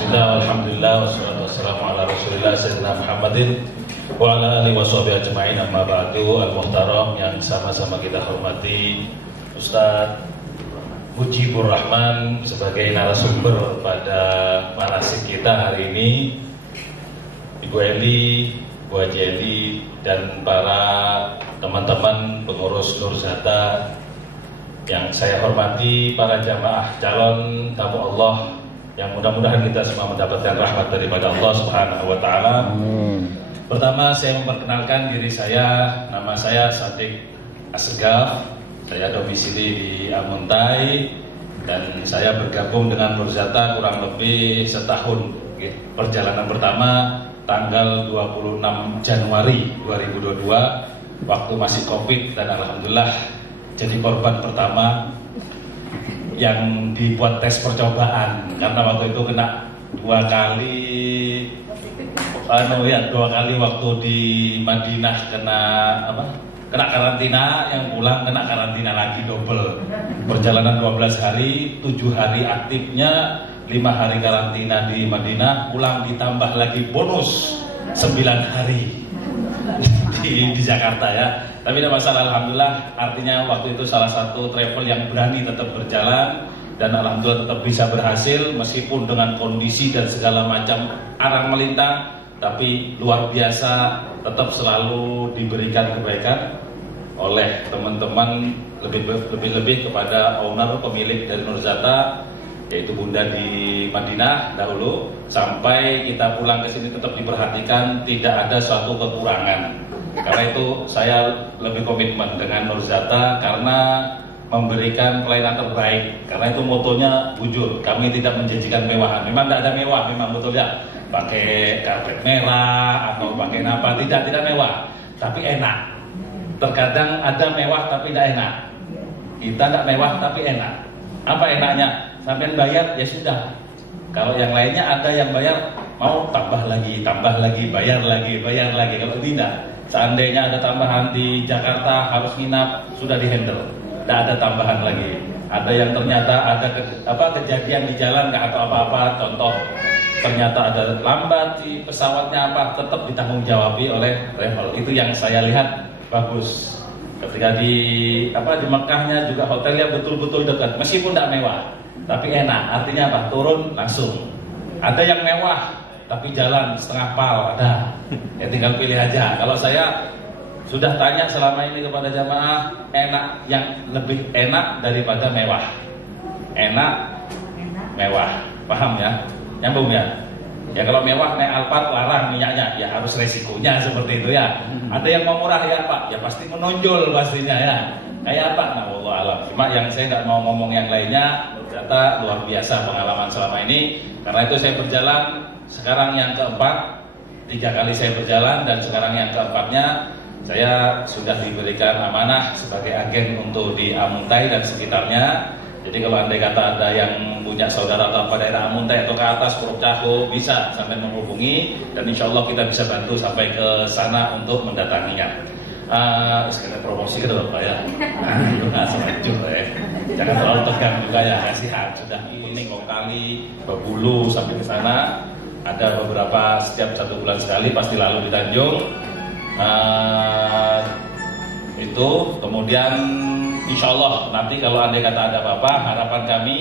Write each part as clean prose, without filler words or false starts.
Bismillah, alhamdulillah, wassalatu wassalamu ala rasulillah sayyidina Muhammadin wa ala alihi wa sahbihi ajma'in, amma ba'du. Al-muhtaram yang sama-sama kita hormati, Ustaz Mujibur Rahman sebagai narasumber pada manasik kita hari ini, Ibu Eli, Bu Haji Eli, dan para teman-teman pengurus Nurzata yang saya hormati, para jamaah calon tamu Allah yang mudah-mudahan kita semua mendapatkan rahmat daripada Allah Subhanahu wa taala. Pertama saya memperkenalkan diri saya, nama saya Sadik Assegaf. Saya domisili di Amuntai dan saya bergabung dengan Nurzata kurang lebih setahun. Perjalanan pertama tanggal 26 Januari 2022 waktu masih Covid, dan alhamdulillah jadi korban pertama yang dibuat tes percobaan, karena waktu itu kena dua kali waktu di Madinah kena karantina, yang pulang kena karantina lagi double. Perjalanan 12 hari, 7 hari aktifnya, 5 hari karantina di Madinah, pulang ditambah lagi bonus 9 hari di Jakarta ya. Tapi tidak masalah, alhamdulillah. Artinya waktu itu salah satu travel yang berani tetap berjalan, dan alhamdulillah tetap bisa berhasil meskipun dengan kondisi dan segala macam arang melintang, tapi luar biasa tetap selalu diberikan kebaikan oleh teman-teman, lebih kepada owner, pemilik dari Nurzata, yaitu Bunda di Madinah dahulu, sampai kita pulang ke sini tetap diperhatikan, tidak ada suatu kekurangan. Karena itu saya lebih komitmen dengan Nurzata karena memberikan pelayanan terbaik. Karena itu motonya jujur, kami tidak menjanjikan mewahan. Memang tidak ada mewah, memang betul ya. Pakai karpet merah atau pakai apa, tidak mewah, tapi enak. Terkadang ada mewah tapi tidak enak. Kita tidak mewah tapi enak. Apa enaknya? Sampai bayar ya sudah. Kalau yang lainnya ada yang bayar mau tambah lagi, bayar lagi. Kalau tidak, seandainya ada tambahan di Jakarta harus nginap, sudah dihandle, tidak ada tambahan lagi. Ada yang ternyata ada kejadian di jalan nggak atau apa-apa, contoh ternyata ada lambat di pesawatnya tetap ditanggung jawabi oleh travel. Itu yang saya lihat bagus. Ketika di Mekahnya juga hotelnya betul-betul dekat, meskipun tidak mewah, tapi enak. Artinya apa? Turun langsung. Ada yang mewah tapi jalan setengah pal, ada. Ya tinggal pilih aja. Kalau saya sudah tanya selama ini kepada jamaah, enak yang lebih enak daripada mewah. Enak, mewah. Paham ya? Nyambung ya? Ya kalau mewah naik Alphard larang minyaknya, ya harus resikonya seperti itu ya. Ada yang mau murah ya Pak, ya pasti menonjol pastinya ya. Kayak apa? Nah, wallahu alam. Cuma yang saya nggak mau ngomong yang lainnya, ternyata luar biasa pengalaman selama ini. Karena itu saya berjalan, sekarang yang keempat, 3 kali saya berjalan, dan sekarang yang keempatnya saya sudah diberikan amanah sebagai agen untuk di Amuntai dan sekitarnya. Jadi kalau andai kata ada yang punya saudara atau apa daerah Amuntai atau ke atas Puruk Cako, bisa sampai menghubungi, dan insya Allah kita bisa bantu sampai ke sana untuk mendatanginya. Sekedar promosi ke Pak ya. Nah, semacam ya. Jangan terlalu tegang juga ya, kasihan. Sudah kuning kali, Bebulu sampai ke sana. Ada beberapa setiap 1 bulan sekali pasti lalu di Tanjung. Itu kemudian insya Allah nanti kalau andai kata ada apa-apa, harapan kami,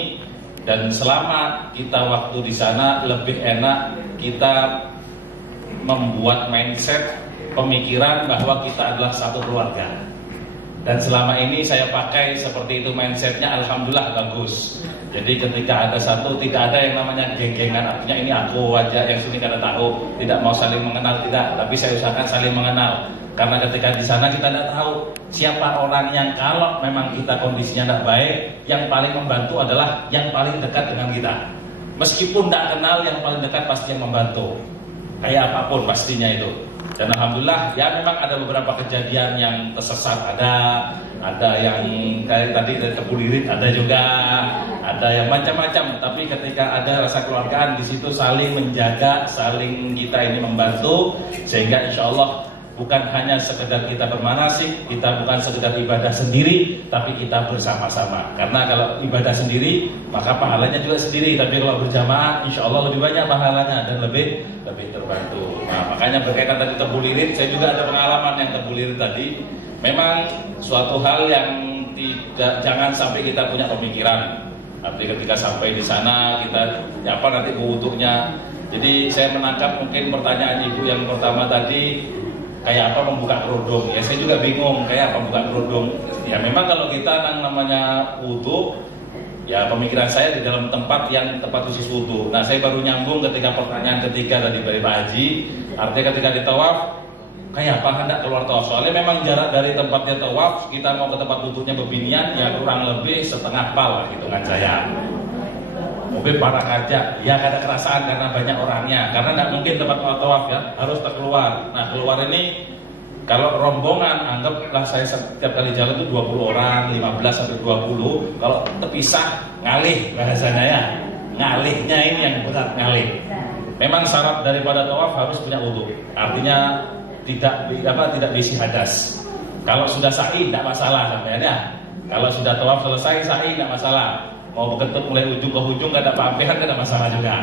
dan selama kita waktu di sana lebih enak kita membuat mindset, pemikiran bahwa kita adalah satu keluarga. Dan selama ini saya pakai seperti itu mindsetnya, alhamdulillah bagus. Jadi ketika ada satu, tidak ada yang namanya geng-gengan, artinya ini aku aja, yang sini kada tahu, tidak mau saling mengenal, tidak. Tapi saya usahakan saling mengenal. Karena ketika di sana kita tidak tahu siapa orang yang kalau memang kita kondisinya tidak baik, yang paling membantu adalah yang paling dekat dengan kita. Meskipun tidak kenal, yang paling dekat pasti yang membantu. Kayak apapun pastinya itu. Dan alhamdulillah ya memang ada beberapa kejadian yang tersesat, ada yang kayak tadi dari kebulirit, ada juga, ada yang macam-macam. Tapi ketika ada rasa keluargaan di situ, saling menjaga, saling kita ini membantu, sehingga insya Allah bukan hanya sekedar kita bermanasik, kita bukan sekedar ibadah sendiri, tapi kita bersama-sama. Karena kalau ibadah sendiri, maka pahalanya juga sendiri. Tapi kalau berjamaah, insya Allah lebih banyak pahalanya dan lebih terbantu. Nah, makanya berkaitan tadi Tebu Lirit, saya juga ada pengalaman yang Tebu Lirit tadi. Memang suatu hal yang jangan sampai kita punya pemikiran. Artinya ketika sampai di sana kita apa nanti wudhunya. Jadi saya menangkap mungkin pertanyaan ibu yang pertama tadi, kayak apa membuka kerudung. Ya saya juga bingung kayak apa membuka kerudung. Ya memang kalau kita namanya wudhu, ya pemikiran saya di dalam tempat yang tempat khusus wudhu. Nah saya baru nyambung ketika pertanyaan ketiga tadi dari Pak Haji. Artinya ketika di tawaf, kayak apa hendak keluar tawaf. Soalnya memang jarak dari tempatnya tawaf, kita mau ke tempat wudhunya Bebinian, ya kurang lebih setengah pal hitungan saya. Mungkin para kaca, ya ada kerasaan karena banyak orangnya. Karena tidak mungkin tempat tawaf ya, harus terkeluar. Nah keluar ini, kalau rombongan, anggaplah saya setiap kali jalan itu 20 orang, 15 sampai 20. Kalau terpisah, ngalih bahasanya ya. Ngalihnya ini yang berat, ngalih. Memang syarat daripada tawaf harus punya wudhu. Artinya tidak bisi hadas. Kalau sudah sa'i tidak masalah sampean ya. Kalau sudah tawaf selesai sa'i tidak masalah. Mau berkentut mulai ujung ke ujung gak ada pampehan, gak ada masalah juga.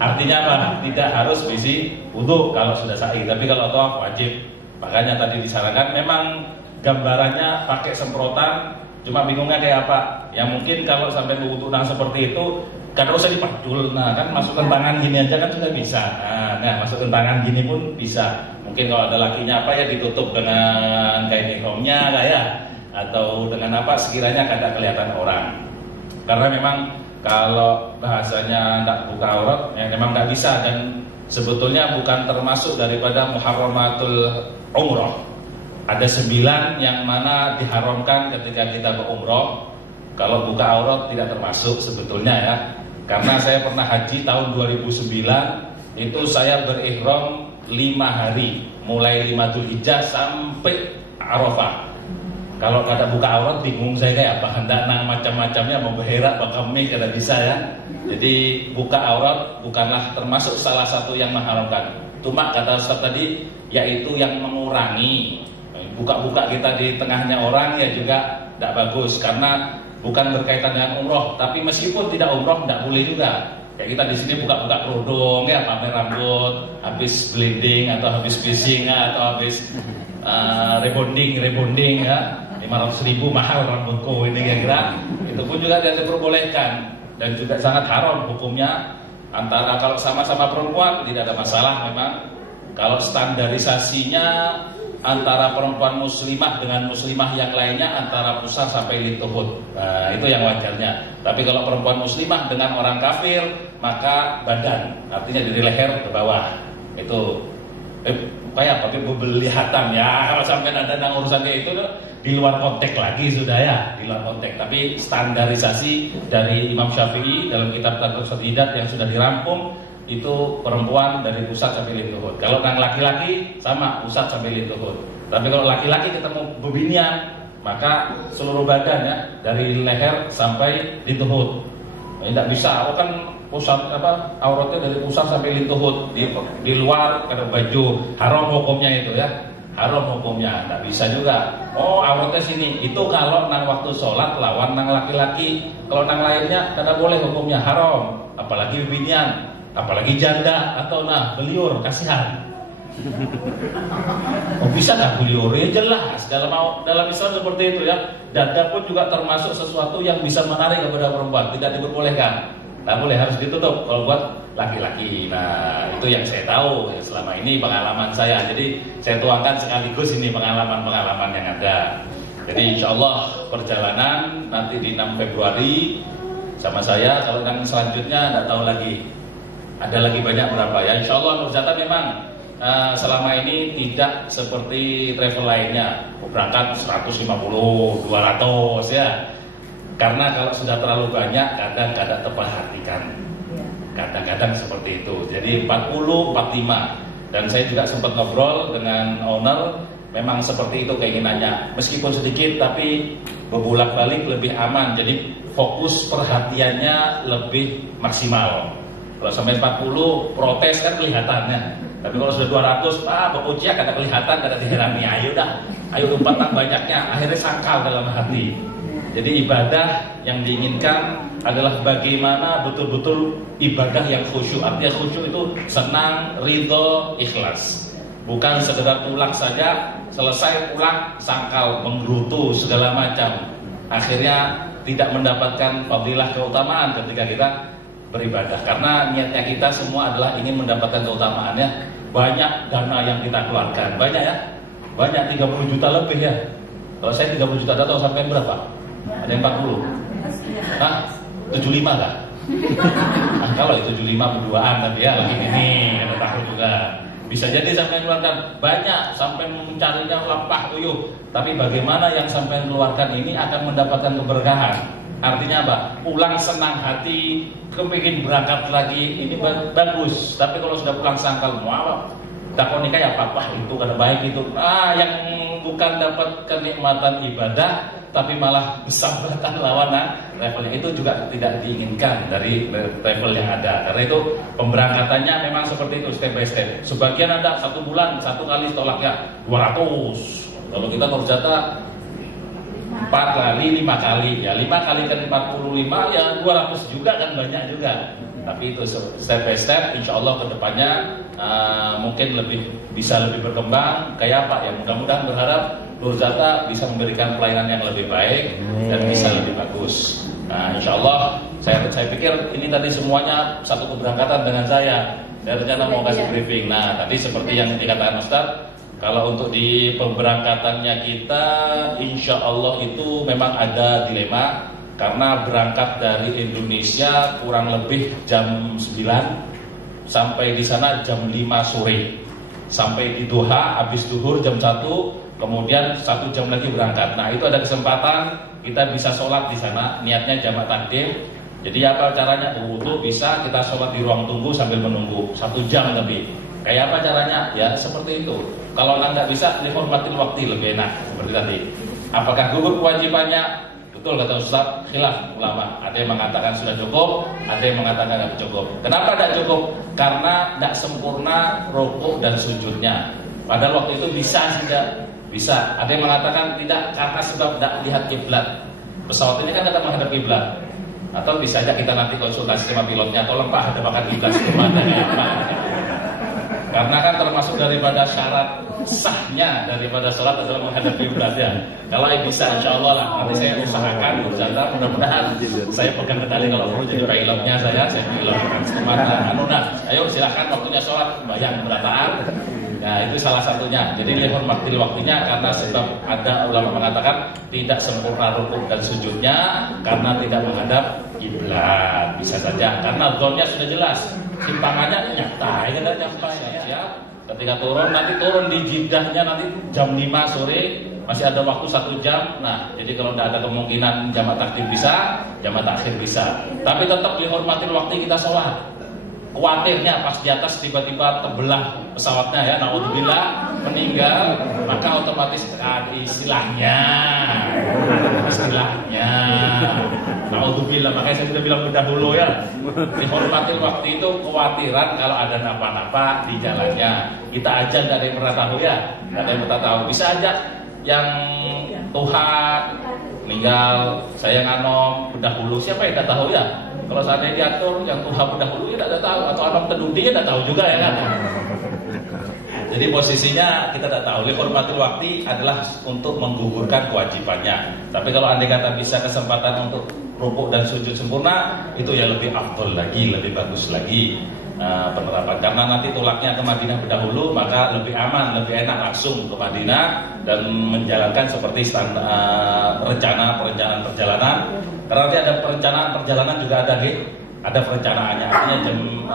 Artinya apa? Tidak harus bisi wudhu kalau sudah sa'i. Tapi kalau tawaf wajib. Makanya tadi disarankan memang gambarannya pakai semprotan. Cuma bingungnya kayak apa? Ya mungkin kalau sampai wudhu seperti itu, kan usah dipacul. Nah kan masukkan tangan gini aja kan sudah bisa. Nah masukkan tangan gini pun bisa. Mungkin kalau ada lakinya apa ya ditutup dengan kain ihromnya ya, atau dengan apa sekiranya kada kelihatan orang. Karena memang kalau bahasanya tidak buka aurat, ya memang tidak bisa dan sebetulnya bukan termasuk daripada muharramatul umroh. Ada 9 yang mana diharamkan ketika kita ke umroh. Kalau buka aurat tidak termasuk sebetulnya ya. Karena saya pernah haji tahun 2009, itu saya berihram 5 hari, mulai 5 Dzulhijjah sampai Arafah. Kalau kata buka aurat bingung saya kayak apa, hendak nang macam-macamnya mau berherak bakal mie kada bisa ya. Jadi buka aurat bukanlah termasuk salah satu yang mengharamkan. Cuma kata Ustaz tadi yaitu yang mengurangi. Buka-buka kita di tengahnya orang ya juga tidak bagus karena bukan berkaitan dengan umroh. Tapi meskipun tidak umroh tidak boleh juga. Kayak kita di sini buka-buka kerudung ya, pamer rambut, habis blending atau habis piercing atau habis rebonding ya. 500.000 mahal rambutku ini kira-kira. Itu pun juga tidak diperbolehkan dan juga sangat haram hukumnya. Antara kalau sama-sama perempuan tidak ada masalah memang. Kalau standarisasinya antara perempuan muslimah dengan muslimah yang lainnya antara pusar sampai lintuhut. Nah, itu yang wajarnya. Tapi kalau perempuan muslimah dengan orang kafir maka badan, artinya dari leher ke bawah. Itu kayak pakai belihatan ya. Kalau sampai ada urusannya itu di luar konteks lagi sudah ya, di luar konteks. Tapi standarisasi dari Imam Syafi'i dalam kitab Taqrib Sadidat yang sudah dirampung itu perempuan dari pusat sampai lintuhut. Kalau yang laki-laki sama pusat sampai lintuhut. Tapi kalau laki-laki ketemu bebinian maka seluruh badan ya dari leher sampai lintuhut. Nah, tidak bisa. Aku kan pusat auratnya dari pusat sampai lintuhut. Di luar ada baju, haram hukumnya itu ya. Haram hukumnya, tidak bisa juga. Oh auratnya sini, itu kalau nang waktu sholat lawan nang laki-laki. Kalau nang lainnya tidak boleh hukumnya, haram. Apalagi binian, apalagi janda atau beliur, kasihan. Oh bisa nggak beliur? Ya jelas dalam Islam seperti itu ya. Dada pun juga termasuk sesuatu yang bisa menarik kepada perempuan, tidak diperbolehkan. Tidak boleh, harus ditutup kalau buat laki-laki. Nah itu yang saya tahu selama ini pengalaman saya. Jadi saya tuangkan sekaligus ini pengalaman-pengalaman yang ada. Jadi insya Allah perjalanan nanti di 6 Februari sama saya. Kalau yang selanjutnya tidak tahu lagi. Ada lagi banyak berapa ya. Insya Allah Nurjata memang selama ini tidak seperti travel lainnya. Berangkat 150, 200 ya. Karena kalau sudah terlalu banyak kadang-kadang terperhatikan. Kadang-kadang seperti itu. Jadi 40, 45. Dan saya juga sempat ngobrol dengan owner, memang seperti itu keinginannya. Meskipun sedikit tapi berbolak-balik lebih aman. Jadi fokus perhatiannya lebih maksimal. Kalau sampai 40 protes kan kelihatannya. Tapi kalau sudah 200, berucia kada kelihatan, kada diherani. Ayo umpatan banyaknya, akhirnya sangkal dalam hati. Jadi ibadah yang diinginkan adalah bagaimana betul-betul ibadah yang khusyuk. Artinya khusyuk itu senang, ridho, ikhlas. Bukan sekedar pulang saja, selesai pulang sangkal, menggerutu segala macam. Akhirnya tidak mendapatkan fadilah keutamaan ketika kita beribadah. Karena niatnya kita semua adalah ingin mendapatkan keutamaannya. Banyak dana yang kita keluarkan, banyak ya, banyak 30 juta lebih ya. Kalau saya 30 juta, tahu sampai berapa? Ada yang 40? 75 lah. Kalau 75 berduaan tapi ya lagi ini, ada tahu juga. Bisa jadi sampai keluarkan banyak, sampai mencarinya lampah uyuh. Tapi bagaimana yang sampai keluarkan ini akan mendapatkan keberkahan. Artinya apa? Pulang senang hati, kepingin berangkat lagi, ini bagus. Tapi kalau sudah pulang sangkal, takut nikah ya papa itu kada baik itu. Yang bukan dapat kenikmatan ibadah, tapi malah bersambatan lawan levelnya, itu juga tidak diinginkan dari level yang ada. Karena itu pemberangkatannya memang seperti itu, step by step. Sebagian ada 1 bulan 1 kali tolaknya 200. Kalau kita berjata 4 kali, 5 kali, ya 5 kali kan 45, ya 200 juga kan, banyak juga. Tapi itu step by step, insya Allah kedepannya mungkin bisa lebih berkembang. Kayak apa ya, mudah-mudahan berharap Nurjata bisa memberikan pelayanan yang lebih baik dan bisa lebih bagus. Nah, insya Allah saya pikir ini tadi semuanya satu keberangkatan dengan saya. Saya rencana mau kasih briefing. Nah, tadi seperti yang dikatakan Ustaz, kalau untuk di pemberangkatannya kita, insya Allah itu memang ada dilema. Karena berangkat dari Indonesia kurang lebih jam 9, sampai di sana jam 5 sore. Sampai di Doha, habis duhur jam 1, kemudian 1 jam lagi berangkat. Nah, itu ada kesempatan kita bisa sholat di sana, niatnya jamak takdim. Jadi apa caranya? Untuk bisa kita sholat di ruang tunggu sambil menunggu 1 jam lebih. Kayak apa caranya? Ya seperti itu. Kalau nggak bisa, dihormatin waktu lebih enak seperti tadi. Apakah gugur kewajibannya? Betul kata Ustaz, khilaf ulama. Ada yang mengatakan sudah cukup, ada yang mengatakan tidak cukup. Kenapa tidak cukup? Karena tidak sempurna rukuk dan sujudnya. Padahal waktu itu bisa tidak bisa. Ada yang mengatakan tidak karena sebab tidak lihat kiblat. Pesawat ini kan tidak menghadap kiblat. Atau bisa saja kita nanti konsultasi sama pilotnya, tolong Pak ada makan kiblat kemana ya? Karena kan termasuk daripada syarat sahnya daripada sholat adalah menghadap kiblat ya. Kalau bisa, insya Allah lah. Nanti saya usahakan berjalan. Mudah-mudahan saya pegang kendali kalau perlu jadi pilotnya saya pilotkan semata. Ayo silakan waktunya sholat, bayang berataan. Nah itu salah satunya. Jadi dihormati waktunya karena sebab ada ulama mengatakan tidak sempurna rukuk dan sujudnya karena tidak menghadap kiblat. Bisa saja karena zonnya sudah jelas. Simpangannya nyata, ini ada nyata ya. Ketika nanti turun di Jiddahnya nanti jam 5 sore, masih ada waktu 1 jam. Nah, jadi kalau tidak ada kemungkinan jamak takdim bisa, jamak takhir bisa. Tapi tetap dihormatin waktu kita sholat. Khawatirnya pas di atas tiba-tiba terbelah pesawatnya ya, naudzubillah meninggal, maka otomatis istilahnya naudzubillah, makanya saya sudah bilang dahulu ya, dihormati waktu itu kekhawatiran kalau ada napa-napa di jalannya. Kita aja nggak ada yang pernah tahu ya, nggak ada yang pernah tahu. Bisa aja yang Tuhan meninggal, saya nganom pendahulu, siapa yang tidak tahu ya? Kalau seandainya diatur yang Tuhan pendahulu ya tidak tahu, atau anom terdudi ya tidak tahu juga ya kan? Jadi posisinya kita tidak tahu. Dihormatil waktu adalah untuk menggugurkan kewajibannya. Tapi kalau andai kata bisa kesempatan untuk rukuk dan sujud sempurna, itu ya lebih afdol lagi, lebih bagus lagi penerapan. Karena nanti tulaknya ke Madinah berdahulu, maka lebih aman, lebih enak langsung ke Madinah dan menjalankan seperti rencana perjalanan. Karena nanti ada perencanaan perjalanan juga ada perencanaannya. Artinya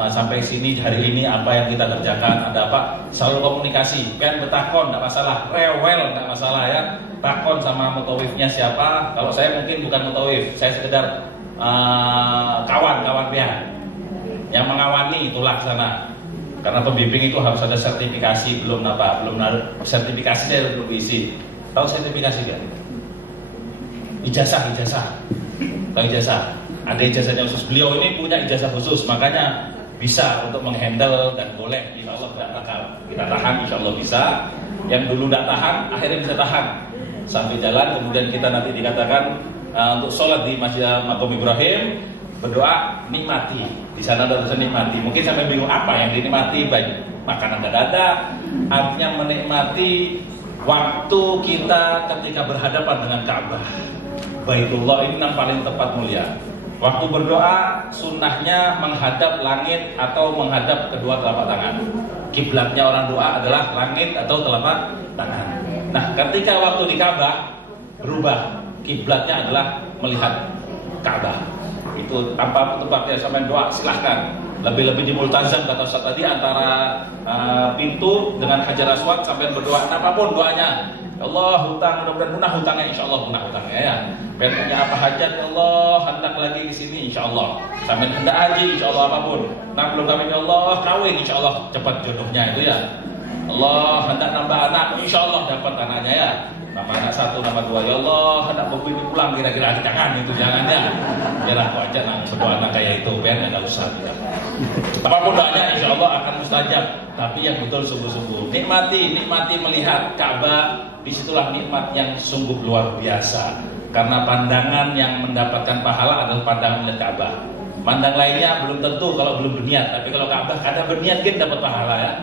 sampai sini hari ini apa yang kita kerjakan, ada apa, selalu komunikasi. Kan betakon tidak masalah, rewel tidak masalah ya. Takon sama mutawifnya siapa. Kalau saya mungkin bukan mutawif, saya sekedar kawan pihak yang mengawani tulak sana. Karena pembimbing itu harus ada sertifikasi, belum ada sertifikasi saya belum isi. Tahu sertifikasi kan? Ijazah. Tahu ijazah? Ada ijazahnya khusus. Beliau ini punya ijazah khusus, makanya bisa untuk menghandle dan boleh, insya Allah tidak bakal kita tahan, insya Allah bisa. Yang dulu tidak tahan, akhirnya bisa tahan sampai jalan. Kemudian kita nanti dikatakan untuk sholat di Masjid Maqam Ibrahim, berdoa nikmati. Di sana ada tulisan nikmati. Mungkin sampai bingung apa yang dinikmati, banyak makanan tidak ada. Artinya menikmati waktu kita ketika berhadapan dengan Ka'bah, Baitullah ini yang paling tepat mulia. Waktu berdoa sunnahnya menghadap langit atau menghadap kedua telapak tangan. Kiblatnya orang doa adalah langit atau telapak tangan. Nah, ketika waktu di Ka'bah berubah, kiblatnya adalah melihat Ka'bah. Itu tanpa tempatnya sampai doa silahkan. Lebih-lebih di Multazam kata Ustaz tadi, antara pintu dengan Hajar Aswad sampai berdoa apapun doanya. Ya Allah, hutang mudah-mudahan punah hutangnya, insya Allah punah hutangnya ya. Pengennya apa hajat, ya Allah hendak lagi di sini, insya Allah. Sampai hendak haji, insya Allah apapun. Nah belum kawin, ya Allah kawin, insya Allah cepat jodohnya itu ya. Allah hendak nambah anak, insya Allah dapat anaknya ya. Nama anak satu, nama dua, ya Allah hendak berbini pulang kira-kira, jangan itu jangan ya. Biar aku aja berdoa anak kayak itu, biar nggak usah ya. Apapun doanya insya Allah akan mustajab. Tapi yang betul sungguh-sungguh nikmati melihat Ka'bah. Disitulah nikmat yang sungguh luar biasa. Karena pandangan yang mendapatkan pahala adalah pandangan melihat Ka'bah. Mandang lainnya belum tentu kalau belum berniat. Tapi kalau Ka'bah ada berniat kita dapat pahala ya.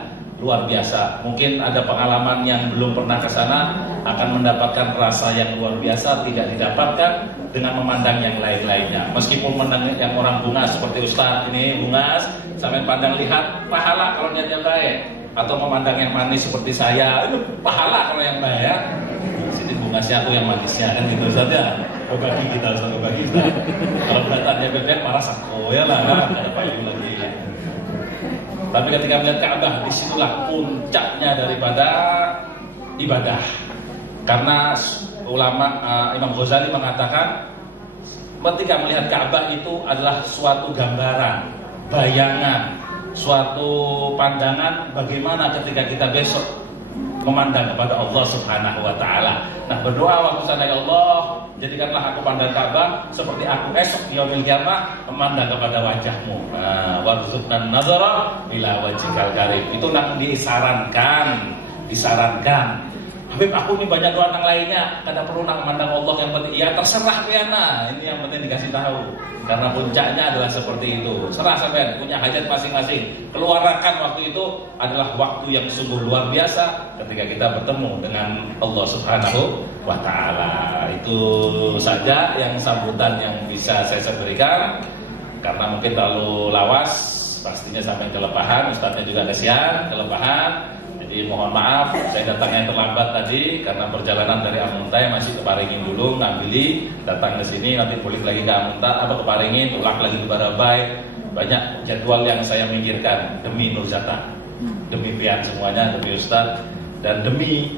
Luar biasa. Mungkin ada pengalaman yang belum pernah ke sana akan mendapatkan rasa yang luar biasa, tidak didapatkan dengan memandang yang lain-lainnya. Meskipun memandang yang orang bungas seperti Ustaz ini bungas, sampai pandang lihat pahala kalau niatnya baik. Atau memandang yang manis seperti saya, itu pahala kalau yang baik ya. Sini bungasnya aku yang manisnya kan gitu Ustaz ya. Berbagi kita Ustaz, berbagi Ustaz. Kalau kelihatannya bebek marah sako ya lah, ada payung lagi. Tapi ketika melihat Ka'bah, disitulah puncaknya daripada ibadah. Karena ulama Imam Ghazali mengatakan ketika melihat Ka'bah itu adalah suatu gambaran, bayangan, suatu pandangan bagaimana ketika kita besok memandang kepada Allah Subhanahu wa taala. Nah, berdoa waktu sana, ya Allah, jadikanlah aku pandang Ka'bah seperti aku esok di yaumil qiyamah memandang kepada wajahmu. Warzuqnan nazara ila wajhikal karim. Itu nak disarankan. Habib, aku ini banyak doa yang lainnya, kada perlu nak memandang Allah, yang penting ya terserah Piana. Ini yang penting dikasih tahu. Karena puncaknya adalah seperti itu. Serah sampean punya hajat masing-masing. Keluarkan waktu itu adalah waktu yang sungguh luar biasa ketika kita bertemu dengan Allah Subhanahu wa taala. Itu saja yang sambutan yang bisa saya berikan. Karena mungkin terlalu lawas, pastinya sampai kelepahan, ustadznya juga kasihan, kelepahan. Jadi mohon maaf, saya datangnya terlambat tadi karena perjalanan dari Amuntai masih ke Paringin dulu, ngambili, datang ke sini, nanti balik lagi ke Amuntai, ke Paringin, ulak lagi ke Barabai. Banyak jadwal yang saya minggirkan demi Nurzata, demi pian semuanya, demi Ustadz, dan demi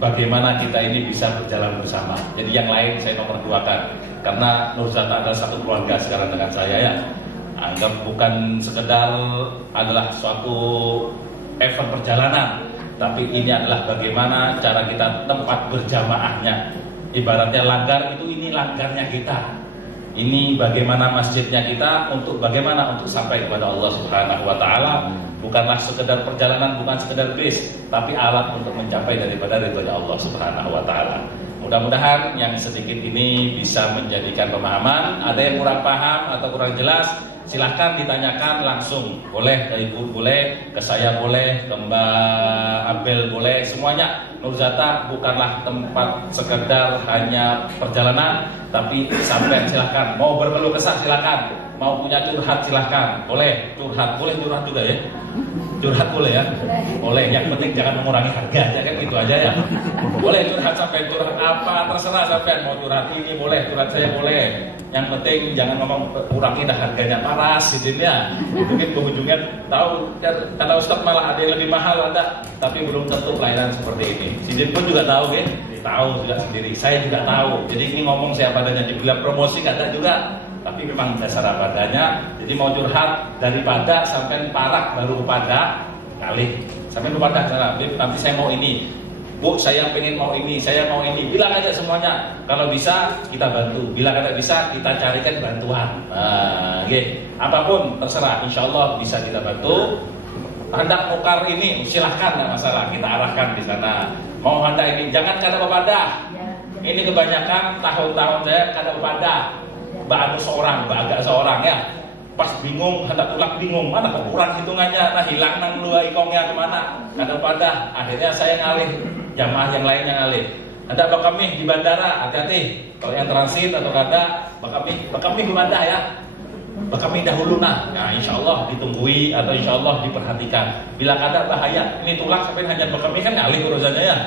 bagaimana kita ini bisa berjalan bersama. Jadi yang lain saya nomor duakan, karena Nurzata adalah satu keluarga sekarang dengan saya ya. Anggap bukan sekedar adalah suatu event perjalanan, tapi ini adalah bagaimana cara kita tempat berjamaahnya. Ibaratnya langgar itu, ini langgarnya kita. Ini bagaimana masjidnya kita untuk bagaimana untuk sampai kepada Allah Subhanahu wa taala. Bukanlah sekedar perjalanan, bukan sekedar bis, tapi alat untuk mencapai daripada ridhonya Allah Subhanahu wa taala. Mudah-mudahan yang sedikit ini bisa menjadikan pemahaman. Ada yang kurang paham atau kurang jelas, silahkan ditanyakan langsung. Boleh ke Ibu, boleh ke saya, boleh ke Mbak Abel, boleh, semuanya. Nurzata bukanlah tempat sekedar hanya perjalanan, tapi sampai silahkan. Mau berkeluh kesah silahkan, mau punya curhat silahkan. Boleh curhat juga ya. Curhat boleh ya, boleh. Yang penting jangan mengurangi harga aja kan, gitu aja ya. Boleh curhat sampai curhat apa terserah sampai, mau curhat ini boleh, curhat saya boleh. Yang penting jangan ngomong kurangi dah harganya paras sidinnya. Mungkin ujungnya tahu kata Ustaz malah ada yang lebih mahal ada, tapi belum tentu pelayanan seperti ini. Sidin pun juga tahu kan, tahu juga sendiri. Saya juga tahu. Jadi ini ngomong saya padanya, dibilang promosi kata juga. Tapi memang dasar apa adanya. Jadi mau curhat daripada sampai parah baru pada kali sampai lupa sana. Nanti saya mau ini Bu, saya pengen mau ini, saya mau ini. Bilang aja semuanya. Kalau bisa kita bantu. Bila tidak bisa kita carikan bantuan. Nah, apapun terserah. Insya Allah bisa kita bantu. Hendak nukar ini silahkan, nggak masalah. Kita arahkan di sana. Mau hendak ini jangan kada bepadah. Ini kebanyakan tahun-tahun saya kada bepadah. Mbak agak seorang ya. Pas bingung, hendak pulang bingung, mana kok kurang hitungannya, nah hilang nang dua ikongnya kemana, kada pada, akhirnya saya ngalih, jamaah yang lainnya ngalih. Ada kami di bandara, hati-hati, kalau yang transit atau kada, kami di bandara ya, kami dahulu nah insya Allah ditungguin atau insya Allah diperhatikan. Bila kada bahaya, ini tulang sampai hanya kami kan ngalih urusannya ya,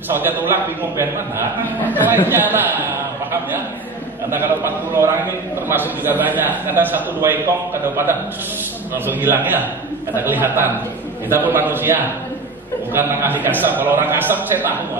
pesawatnya tulang bingung ben mana, lainnya nah, paham ya? Karena kalau 40 orang ini termasuk juga banyak. Kadang 1-2 ikong kadang pada langsung hilang ya. Kada kelihatan. Kita pun manusia. Bukan orang ahli kasab. Kalau orang kasab saya tahu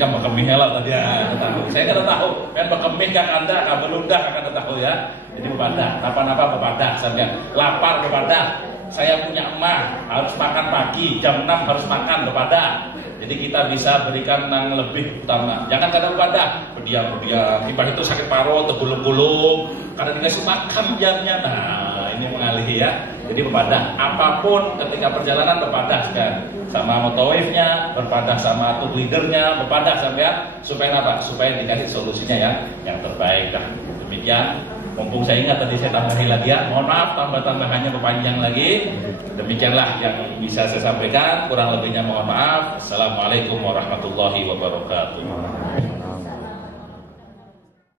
kan bekemihnya lah tadi ya. Tahu. Saya kada tahu. Kan bekemih kan Anda, belum dah kada tahu ya. Jadi bepadah. Apa-apa bepadah sampean. Lapar bepadah. Saya punya emak harus makan pagi, jam 6 harus makan bepadah. Jadi kita bisa berikan yang lebih utama. Jangan kadang bepadah, berdiam. Tiba itu sakit paru, tergulung-gulung, kadang dikasih makan jamnya. Nah, ini mengalih ya. Jadi bepadah. Apapun ketika perjalanan bepadah kan. Sama motowifnya, berpadah sama tour leadernya, bepadah sampean supaya apa? Supaya dikasih solusinya yang terbaik. Nah, demikian. Mumpung saya ingat tadi saya tambahin lagi ya. Mohon maaf tambah-tambahannya berpanjang lagi. Demikianlah yang bisa saya sampaikan. Kurang lebihnya mohon maaf. Assalamualaikum warahmatullahi wabarakatuh.